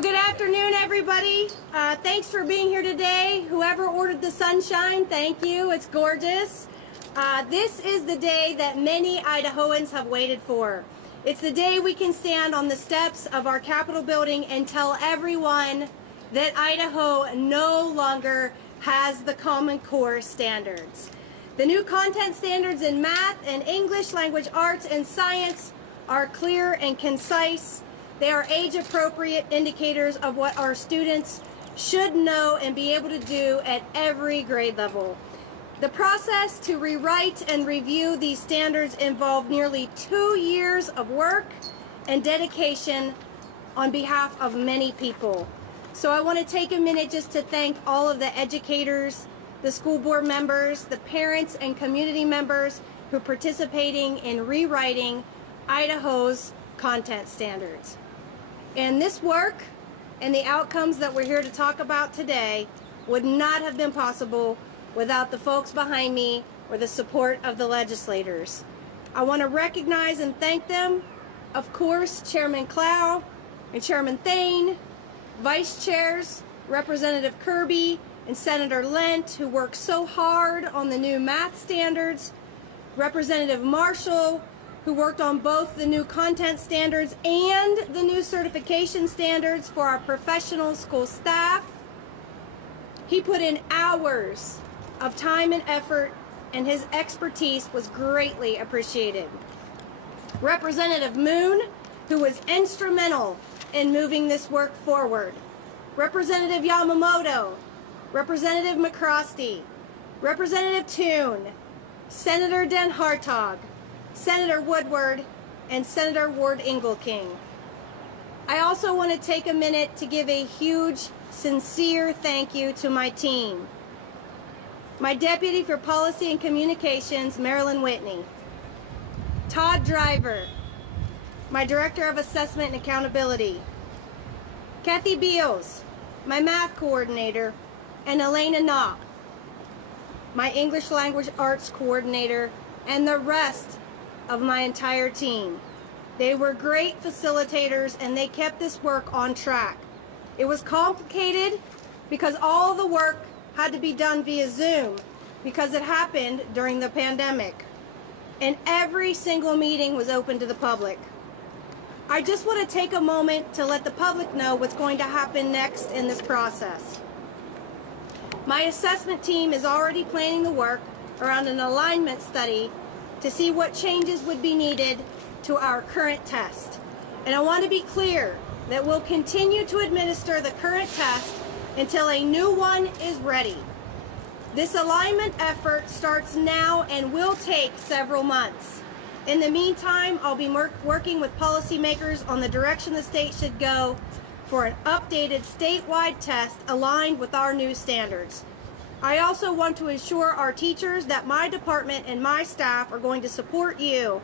Well, good afternoon, everybody. Thanks for being here today. Whoever ordered the sunshine, thank you. It's gorgeous. This is the day that many Idahoans have waited for. It's the day we can stand on the steps of our Capitol building and tell everyone that Idaho no longer has the Common Core standards. The new content standards in math and English, language arts, and science are clear and concise. They are age-appropriate indicators of what our students should know and be able to do at every grade level. The process to rewrite and review these standards involved nearly 2 years of work and dedication on behalf of many people. So I want to take a minute just to thank all of the educators, the school board members, the parents and community members who are participating in rewriting Idaho's content standards. And this work and the outcomes that we're here to talk about today would not have been possible without the folks behind me or the support of the legislators. I want to recognize and thank them, of course, Chairman Clow and Chairman Thane, Vice Chairs, Representative Kirby and Senator Lent, who worked so hard on the new math standards, Representative Marshall, who worked on both the new content standards and the new certification standards for our professional school staff. He put in hours of time and effort, and his expertise was greatly appreciated. Representative Moon, who was instrumental in moving this work forward. Representative Yamamoto, Representative McCrosty, Representative Toon, Senator Den Hartog, Senator Woodward, and Senator Ward Engelking. I also want to take a minute to give a huge, sincere thank you to my team. My Deputy for Policy and Communications, Marilyn Whitney. Todd Driver, my Director of Assessment and Accountability. Kathy Beals, my Math Coordinator, and Elena Knopp, my English Language Arts Coordinator, and the rest of my entire team. They were great facilitators and they kept this work on track. It was complicated because all the work had to be done via Zoom because it happened during the pandemic. And every single meeting was open to the public. I just want to take a moment to let the public know what's going to happen next in this process. My assessment team is already planning the work around an alignment study to see what changes would be needed to our current test. And I want to be clear that we'll continue to administer the current test until a new one is ready. This alignment effort starts now and will take several months. In the meantime, I'll be working with policymakers on the direction the state should go for an updated statewide test aligned with our new standards. I also want to assure our teachers that my department and my staff are going to support you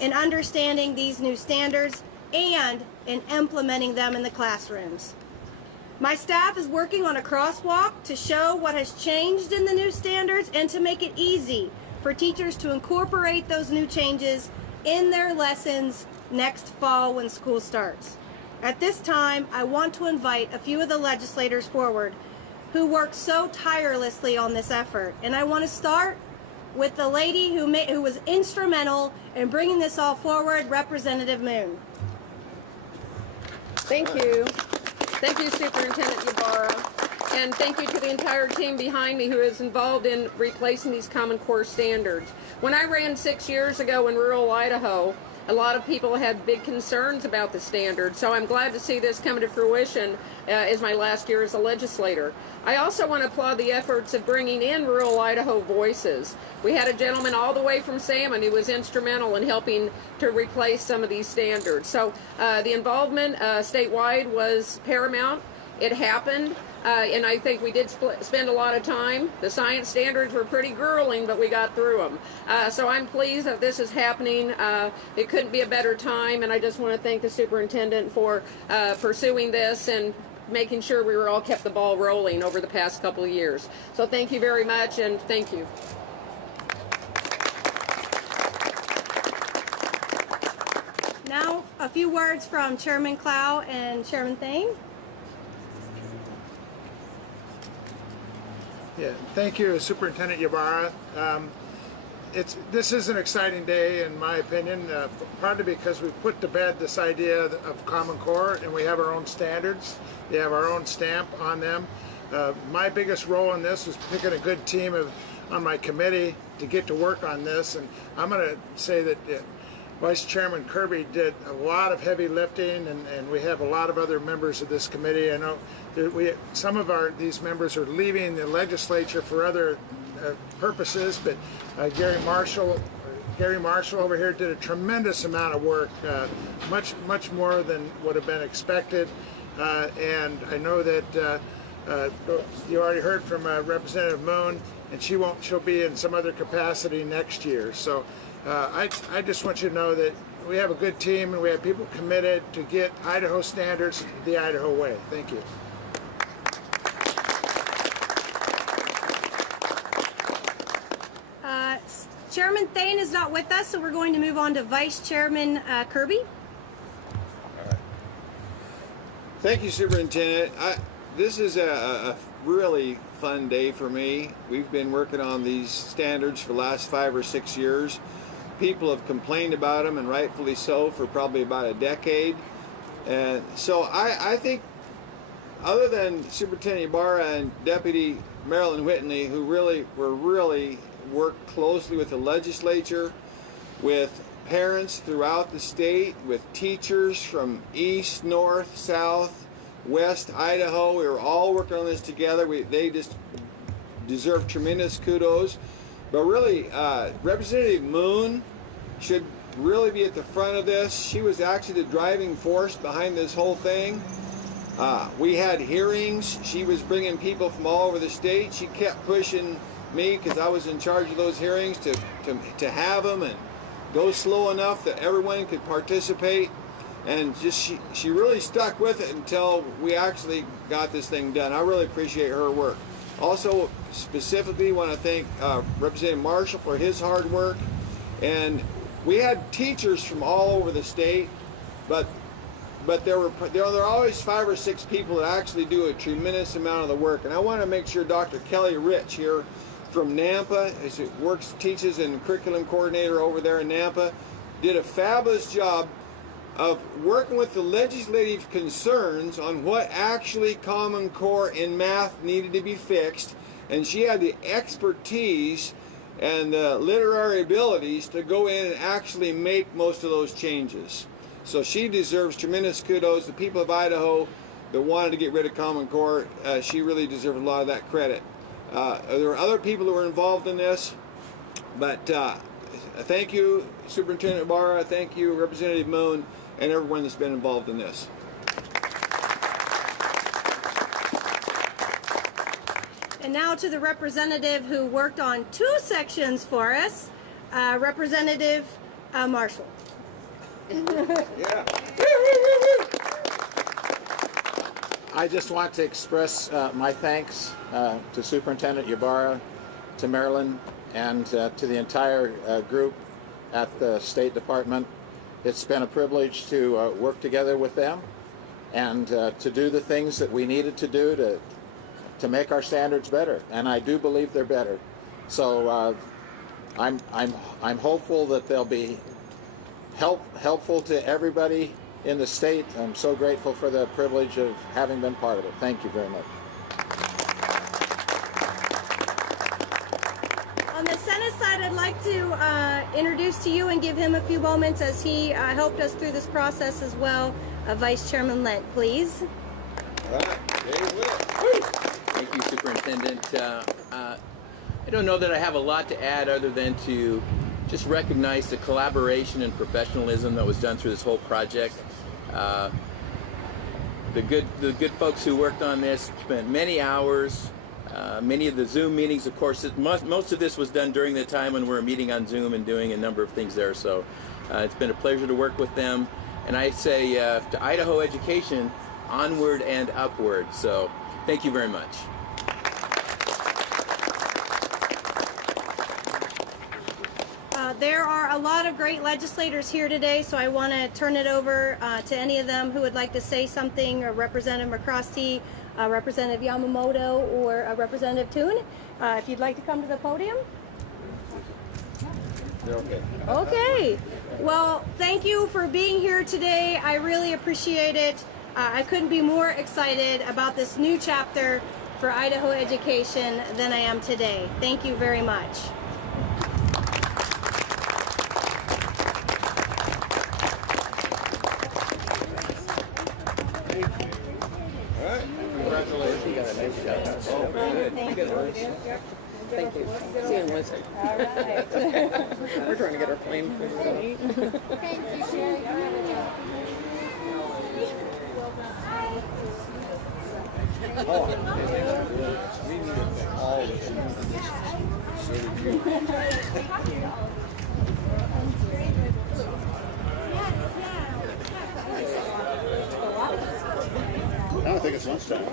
in understanding these new standards and in implementing them in the classrooms. My staff is working on a crosswalk to show what has changed in the new standards and to make it easy for teachers to incorporate those new changes in their lessons next fall when school starts. At this time, I want to invite a few of the legislators forward who worked so tirelessly on this effort. And I want to start with the lady who was instrumental in bringing this all forward, Representative Moon. Thank you. Thank you, Superintendent Ybarra. And thank you to the entire team behind me who is involved in replacing these Common Core standards. When I ran 6 years ago in rural Idaho, a lot of people had big concerns about the standard, so I'm glad to see this come to fruition as my last year as a legislator. I also want to applaud the efforts of bringing in rural Idaho voices. We had a gentleman all the way from Salmon who was instrumental in helping to replace some of these standards. So the involvement statewide was paramount. It happened. And I think we did spend a lot of time. The science standards were pretty grueling, but we got through them. So I'm pleased that this is happening. It couldn't be a better time, and I just want to thank the superintendent for pursuing this and making sure we were all kept the ball rolling over the past couple of years. So thank you very much, and thank you. Now, a few words from Chairman Clow and Chairman Thane. Yeah, thank you, Superintendent Ybarra. This is an exciting day, in my opinion, partly because we've put to bed this idea of Common Core, and we have our own standards. We have our own stamp on them. My biggest role in this was picking a good team on my committee to get to work on this, and I'm going to say that Vice Chairman Kirby did a lot of heavy lifting, and we have a lot of other members of this committee. I know some of these members are leaving the legislature for other purposes, but Gary Marshall over here did a tremendous amount of work, much more than would have been expected. And I know that you already heard from Representative Moon, and she'll be in some other capacity next year. So I just want you to know that we have a good team, and we have people committed to get Idaho standards the Idaho way. Thank you. Chairman Thane is not with us, so we're going to move on to Vice Chairman Kirby. Thank you, Superintendent. This is a really fun day for me. We've been working on these standards for the last 5 or 6 years. People have complained about them, and rightfully so, for probably about a decade. And so I think, other than Superintendent Ybarra and Deputy Marilyn Whitney, who really worked closely with the legislature, with parents throughout the state, with teachers from east, north, south, west Idaho. We were all working on this together. They just deserve tremendous kudos. But really, Representative Moon should really be at the front of this. She was actually the driving force behind this whole thing. We had hearings. She was bringing people from all over the state. She kept pushing me, because I was in charge of those hearings, to have them and go slow enough that everyone could participate. And just she really stuck with it until we actually got this thing done. I really appreciate her work. Also, specifically want to thank Representative Marshall for his hard work. And we had teachers from all over the state, but there are always 5 or 6 people that actually do a tremendous amount of the work. And I want to make sure Dr. Kelly Rich here from Nampa, teaches and curriculum coordinator over there in Nampa, did a fabulous job of working with the legislative concerns on what actually Common Core in math needed to be fixed, and she had the expertise and the literary abilities to go in and actually make most of those changes. So she deserves tremendous kudos. The people of Idaho that wanted to get rid of Common Core, she really deserves a lot of that credit. There were other people that were involved in this, but thank you, Superintendent Ybarra, thank you, Representative Moon, and everyone that's been involved in this. And now to the representative who worked on 2 sections for us, Representative Marshall. Yeah. I just want to express my thanks to Superintendent Ybarra, to Marilyn, and to the entire group at the State Department. It's been a privilege to work together with them and to do the things that we needed to do to make our standards better, and I do believe they're better. So I'm hopeful that they'll be helpful to everybody in the state. I'm so grateful for the privilege of having been part of it. Thank you very much. On the Senate side, I'd like to introduce to you and give him a few moments as he helped us through this process as well. Vice Chairman Lent, please. All right. Thank you, Superintendent. I don't know that I have a lot to add other than to just recognize the collaboration and professionalism that was done through this whole project. The good folks who worked on this spent many hours. Many of the Zoom meetings, of course, most of this was done during the time when we were meeting on Zoom and doing a number of things there. So it's been a pleasure to work with them. And I say to Idaho education, onward and upward. So thank you very much. There are a lot of great legislators here today, so I want to turn it over to any of them who would like to say something, or Representative McCrosty, Representative Yamamoto, or Representative Toon. If you'd like to come to the podium. Okay. Okay. Well, thank you for being here today. I really appreciate it. I couldn't be more excited about this new chapter for Idaho education than I am today. Thank you very much. All right. Congratulations. You got a nice job. Oh, very good. Thank you. See you in one second. All right. We're trying to get our plane figured out. Thank you, Sherri. I don't think it's lunchtime.